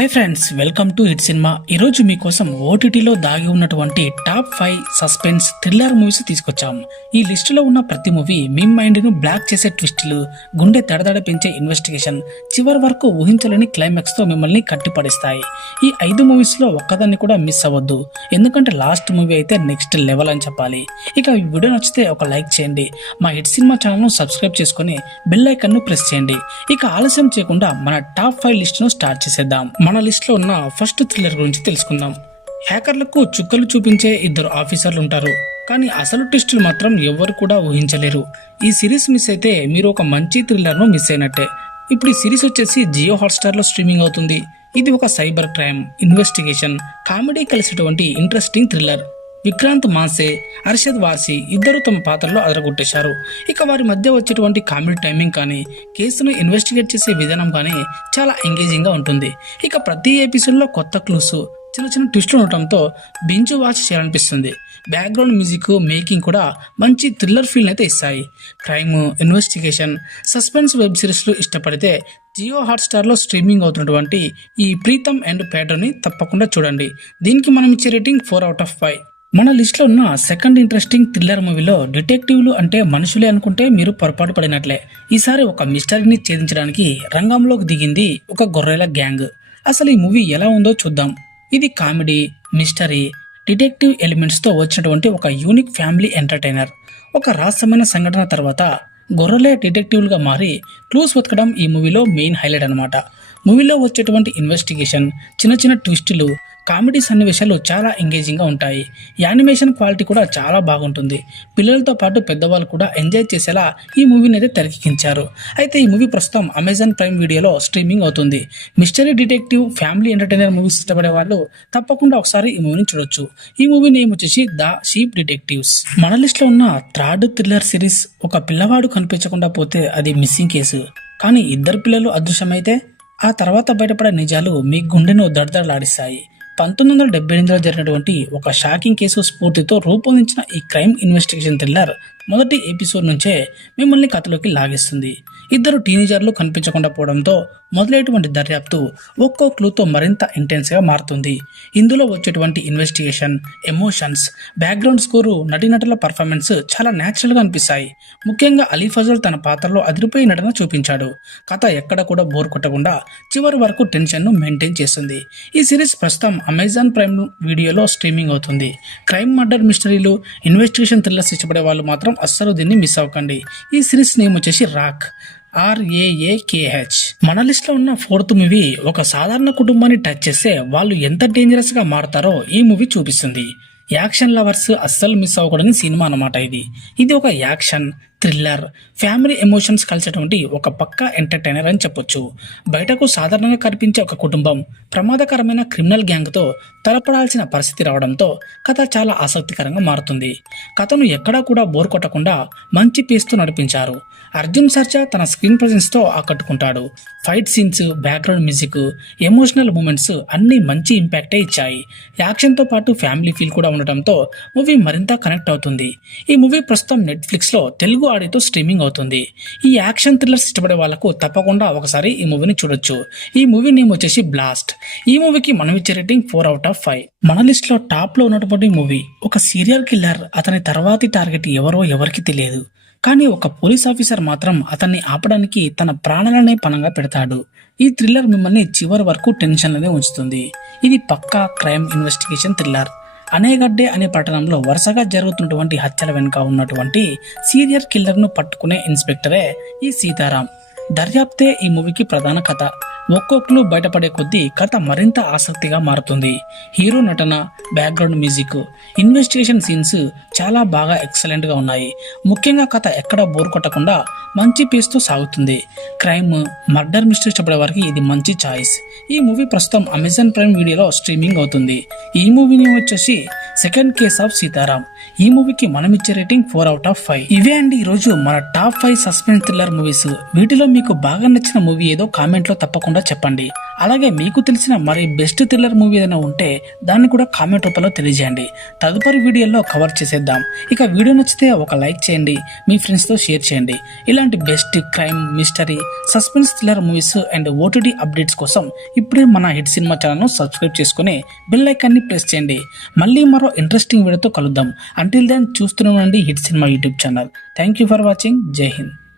Hi friends, welcome to hit cinema. ఈరోజు మీకోసం ఓటీటీలో దాగి ఉన్నటువంటి టాప్ 5 సస్పెన్స్ థ్రిల్లర్ మూవీస్ తీసుకొచ్చాం. ఈ లిస్టులో ఉన్న ప్రతి మూవీ మీ మైండ్ ను బ్లాక్ చేసే ట్విస్టులు, గుండె దడదడ పెంచే ఇన్వెస్టిగేషన్, చివరి వరకు ఊహించలేని క్లైమాక్స్ తో మిమ్మల్ని కట్టిపడిస్తాయి. ఈ 5 మూవీస్ లో ఒక్కదాన్ని కూడా మిస్ అవ్వద్దు, ఎందుకంటే లాస్ట్ మూవీ అయితే నెక్స్ట్ లెవెల్ అని చెప్పాలి. ఇక ఈ వీడియో నచ్చితే ఒక లైక్ చేయండి, మా హిట్ సినిమా ఛానల్ ను సబ్స్క్రైబ్ చేసుకుని బెల్ ఐకాన్ ను ప్రెస్ చేయండి. ఇక ఆలస్యం చేయకుండా మన టాప్ 5 లిస్ట్ ను స్టార్ట్ చేసేద్దాం. మన లిస్ట్ లో ఉన్న ఫస్ట్ థ్రిల్లర్ గురించి తెలుసుకుందాం. హ్యాకర్లకు చుక్కలు చూపించే 2 ఆఫీసర్లు ఉంటారు, కానీ అసలు ట్విస్టులు మాత్రం ఎవ్వరు కూడా ఊహించలేరు. ఈ సిరీస్ మిస్ అయితే మీరు ఒక మంచి థ్రిల్లర్ ను మిస్ అయినట్టే. ఇప్పుడు ఈ సిరీస్ వచ్చేసి జియో హాట్స్టార్ లో స్ట్రీమింగ్ అవుతుంది. ఇది ఒక సైబర్ క్రైమ్, ఇన్వెస్టిగేషన్, కామెడీ కలిసినటువంటి ఇంట్రెస్టింగ్ థ్రిల్లర్. విక్రాంత్ మాన్సే, అర్షద్ వార్సి ఇద్దరు తమ పాత్రలో అదరగొట్టేశారు. ఇక వారి మధ్య వచ్చేటువంటి కామెడీ టైమింగ్ కానీ, కేసును ఇన్వెస్టిగేట్ చేసే విధానం కానీ చాలా ఎంగేజింగ్ గా ఉంటుంది. ఇక ప్రతి ఎపిసోడ్ లో కొత్త క్లూస్, చిన్న చిన్న ట్విస్టులు ఉండటంతో బింజ్ వాచ్ చేయాలనిపిస్తుంది. బ్యాక్గ్రౌండ్ మ్యూజిక్, మేకింగ్ కూడా మంచి థ్రిల్లర్ ఫీల్ అయితే ఇస్తాయి. క్రైమ్, ఇన్వెస్టిగేషన్, సస్పెన్స్ వెబ్ సిరీస్లు ఇష్టపడితే జియో హాట్స్టార్ లో స్ట్రీమింగ్ అవుతున్నటువంటి ఈ ప్రీతమ్ అండ్ ప్యాడ్రోని తప్పకుండా చూడండి. దీనికి మనం ఇచ్చే రేటింగ్ 4/5. మన లిస్ట్ లో ఉన్న సెకండ్ ఇంట్రెస్టింగ్ థ్రిల్లర్ మూవీలో డిటెక్టివ్లు అంటే మనుషులే అనుకుంటే మీరు పొరపాటు పడినట్లే. ఈసారి ఒక మిస్టరీని ఛేదించడానికి రంగంలోకి దిగింది ఒక గొర్రెల గ్యాంగ్. అసలు ఈ మూవీ ఎలా ఉందో చూద్దాం. ఇది కామెడీ, మిస్టరీ, డిటెక్టివ్ ఎలిమెంట్స్ తో వచ్చినటువంటి ఒక యూనిక్ ఫ్యామిలీ ఎంటర్టైనర్. ఒక రహస్యమైన సంఘటన తర్వాత గొర్రెలే డిటెక్టివ్లుగా మారి క్లూస్ వెతకడం ఈ మూవీలో మెయిన్ హైలైట్ అన్నమాట. మూవీలో వచ్చేటువంటి ఇన్వెస్టిగేషన్, చిన్న చిన్న ట్విస్టులు, కామెడీ సన్నివేశాలు చాలా ఎంగేజింగ్ గా ఉంటాయి. యానిమేషన్ క్వాలిటీ కూడా చాలా బాగుంటుంది. పిల్లలతో పాటు పెద్దవాళ్ళు కూడా ఎంజాయ్ చేసేలా ఈ మూవీని అయితే తెరకెక్కించారు. అయితే ఈ మూవీ ప్రస్తుతం అమెజాన్ ప్రైమ్ వీడియోలో స్ట్రీమింగ్ అవుతుంది. Mystery, detective, family entertainer movies ఇష్టపడే వాళ్ళు తప్పకుండా ఒకసారి ఈ మూవీని చూడొచ్చు. ఈ మూవీ నేమ్ వచ్చేసి ద షీప్ డిటెక్టివ్స్. మన లిస్ట్ లో ఉన్న థర్డ్ థ్రిల్లర్ సిరీస్ ఒక పిల్లవాడు కనిపించకుండా పోతే అది మిస్సింగ్ కేసు. కానీ 2 పిల్లలు అదృశ్యమైతే ఆ తర్వాత బయటపడే నిజాలు మీ గుండెను దడదడలాడిస్తాయి. 1978లో జరిగినటువంటి ఒక షాకింగ్ కేసు స్ఫూర్తితో రూపొందించిన ఈ క్రైమ్ ఇన్వెస్టిగేషన్ థ్రిల్లర్ మొదటి ఎపిసోడ్ నుంచే మిమ్మల్ని కథలోకి లాగేస్తుంది. 2 టీనేజర్లు కనిపించకుండా పోవడంతో మొదలైనటువంటి దర్యాప్తు ఒక్కో క్లూతో మరింత ఇంటెన్స్ గా మారుతుంది. ఇందులో వచ్చేటువంటి ఇన్వెస్టిగేషన్, ఎమోషన్స్, బ్యాక్గ్రౌండ్ స్కోరు, నటీనటుల పర్ఫార్మెన్స్ చాలా న్యాచురల్ గా అనిపిస్తాయి. ముఖ్యంగా అలీ ఫజల్ తన పాత్రలో అదిరిపోయి నటన చూపించాడు. కథ ఎక్కడ కూడా బోర్ కొట్టకుండా చివరి వరకు టెన్షన్ ను మెయింటైన్ చేస్తుంది. ఈ సిరీస్ ప్రస్తుతం అమెజాన్ ప్రైమ్ వీడియోలో స్ట్రీమింగ్ అవుతుంది. క్రైమ్, మర్డర్, మిస్టరీలు, ఇన్వెస్టిగేషన్ థ్రిల్లర్స్ ఇష్టపడే వాళ్ళు మాత్రం అస్సలు దీన్ని మిస్ అవ్వకండి. ఈ సిరీస్ నేమ్ వచ్చేసి రాక్, RAAKH. మన లిస్ట్ లో ఉన్న 4th మూవీ ఒక సాధారణ కుటుంబాన్ని టచ్ చేస్తే వాళ్ళు ఎంత డేంజరస్ గా మారతారో ఈ మూవీ చూపిస్తుంది. యాక్షన్ లవర్స్ అస్సలు మిస్ అవ్వకూడని సినిమా అన్నమాట ఇది ఒక యాక్షన్, థ్రిల్లర్, ఫ్యామిలీ ఎమోషన్స్ కలిసేటువంటి ఒక పక్కా ఎంటర్టైనర్ అని చెప్పొచ్చు. బయటకు సాధారణంగా కనిపించే ఒక కుటుంబం ప్రమాదకరమైన క్రిమినల్ గ్యాంగ్ తో తలపడాల్సిన పరిస్థితి రావడంతో కథ చాలా ఆసక్తికరంగా మారుతుంది. కథను ఎక్కడా కూడా బోర్ కొట్టకుండా మంచి పేస్తో నడిపించారు. అర్జున్ సర్జా తన స్క్రీన్ ప్రెజెన్స్ తో ఆకట్టుకుంటాడు. Fight scenes, background music, emotional moments అన్ని మంచి ఇంపాక్టే ఇచ్చాయి. యాక్షన్ తో పాటు ఫ్యామిలీ ఫీల్ కూడా ఉండటంతో మూవీ మరింత కనెక్ట్ అవుతుంది. ఈ మూవీ ప్రస్తుతం నెట్ఫ్లిక్స్ లో తెలుగు ఆడియోతో స్ట్రీమింగ్ అవుతుంది. ఈ యాక్షన్ థ్రిల్లర్స్ ఇష్టపడే వాళ్ళకు తప్పకుండా ఒకసారి ఈ మూవీని చూడొచ్చు. ఈ మూవీ నేమ్ వచ్చేసి బ్లాస్ట్. ఈ మూవీకి మనం ఇచ్చే రేటింగ్ 4/5. మన లిస్ట్ లో టాప్ లో ఉన్నటువంటి మూవీ ఒక సీరియల్ కిల్లర్. అతని తర్వాతి టార్గెట్ ఎవరో ఎవరికి తెలియదు, కానీ ఒక పోలీస్ ఆఫీసర్ మాత్రం అతన్ని ఆపడానికి తన ప్రాణాలనే పణంగా పెడతాడు. ఈ థ్రిల్లర్ మిమ్మల్ని చివరి వరకు టెన్షన్లోనే ఉంచుతుంది. ఇది పక్కా క్రైమ్ ఇన్వెస్టిగేషన్ థ్రిల్లర్. అనేగడ్డే అనే పట్టణంలో వరుసగా జరుగుతున్నటువంటి హత్యల వెనుక ఉన్నటువంటి సీరియల్ కిల్లర్ ను పట్టుకునే ఇన్స్పెక్టరే ఈ సీతారాం. దర్యాప్తే ఈ మూవీకి ప్రధాన కథ. ఒక్కొక్కరు బయటపడే కొద్దీ కథ మరింత ఆసక్తిగా మారుతుంది. హీరో నటన, బ్యాక్గ్రౌండ్ మ్యూజిక్, ఇన్వెస్టిగేషన్ సీన్స్ చాలా బాగా ఎక్సలెంట్ గా ఉన్నాయి. ముఖ్యంగా కథ ఎక్కడ బోర్ కొట్టకుండా మంచి పేస్తో సాగుతుంది. క్రైమ్, మర్డర్ మిస్టరీ ఇష్టపడే వారికి ఇది మంచి చాయిస్. ఈ మూవీ ప్రస్తుతం అమెజాన్ ప్రైమ్ వీడియోలో స్ట్రీమింగ్ అవుతుంది. ఈ మూవీని వచ్చేసి సెకండ్ కేస్ ఆఫ్ సీతారాం. ఈ మూవీకి మనం ఇచ్చే రేటింగ్ 4/5. ఇవే అండి ఈరోజు మన టాప్ 5 సస్పెన్స్ థ్రిల్లర్ మూవీస్. వీటిలో మీకు బాగా నచ్చిన మూవీ ఏదో కామెంట్ లో తప్పకుండా కూడా చెప్పండి. అలాగే మీకు తెలిసిన మరి బెస్ట్ థ్రిల్లర్ మూవీ ఏదైనా ఉంటే దాన్ని కూడా కామెంట్ రూపంలో తెలియజేయండి. తదుపరి వీడియోలో కవర్ చేసేద్దాం. ఇక వీడియో నచ్చితే ఒక లైక్ చేయండి, మీ ఫ్రెండ్స్తో షేర్ చేయండి. ఇలాంటి best crime, mystery, suspense thriller movies and OTT updates కోసం ఇప్పుడే మన హిట్ సినిమా ఛానల్ను సబ్స్క్రైబ్ చేసుకుని బెల్ ఐకాన్ని ప్రెస్ చేయండి. మళ్ళీ మరో ఇంట్రెస్టింగ్ వీడియోతో కలుద్దాం. అంటిల్ దెన్ చూస్తూనే ఉండండి hit cinema YouTube channel. Thank you for watching. జై హింద్.